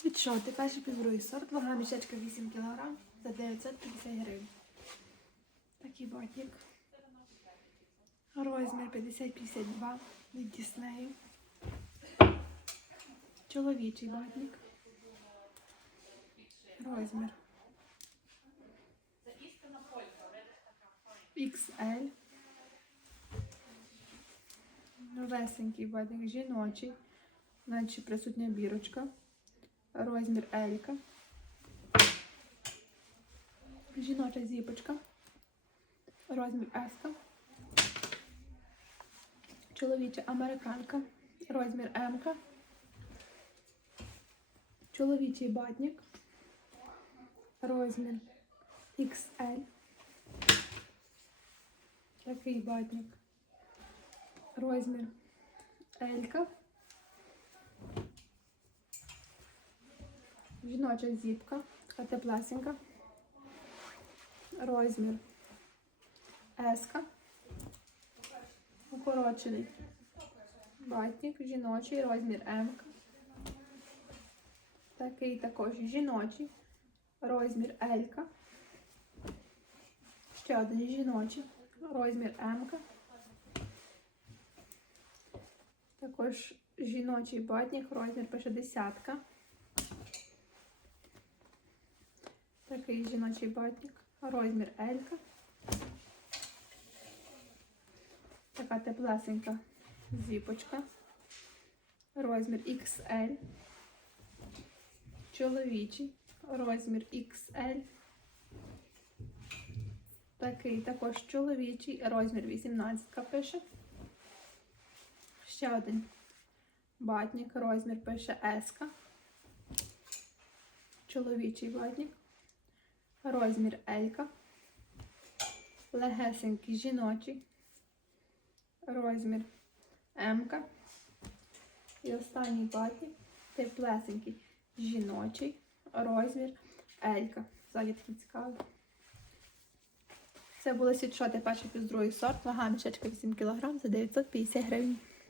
Світшоти, перший підброї сорт, вага мішечка 8 кг за 950 гривень. Такий ботник. Розмір 50-52 від Діснею. Чоловічий ботник. Розмір. XL. Новесенький ботник, жіночий. Значить присутня бірочка. Розмір Елька. Жіноча зіпочка. Розмір Еска. Чоловіча американка. Розмір М. Чоловічий батник. Розмір XL. Такий батник. Розмір Елька. Жіноча зіпка, така теплесенька. Розмір еска. Укорочений. Батник, жіночий, розмір М. Такий також жіночий. Розмір Л. Ще один жіночий. Розмір М. Також жіночий батник, розмір П60. Такий жіночий батник, розмір L. Така теплесенька зіпочка. Розмір XL. Чоловічий. Розмір XL. Такий також чоловічий. Розмір 18 пише. Ще один батник. Розмір пише S. Чоловічий батник. Розмір L. Легесенький жіночий. Розмір М. І останній батник теплесенький жіночий розмір Елька. Ззаді такий цікавий. Це були світшоти перший плюс другий сорт, вага мішечка 8 кг за 950 гривень.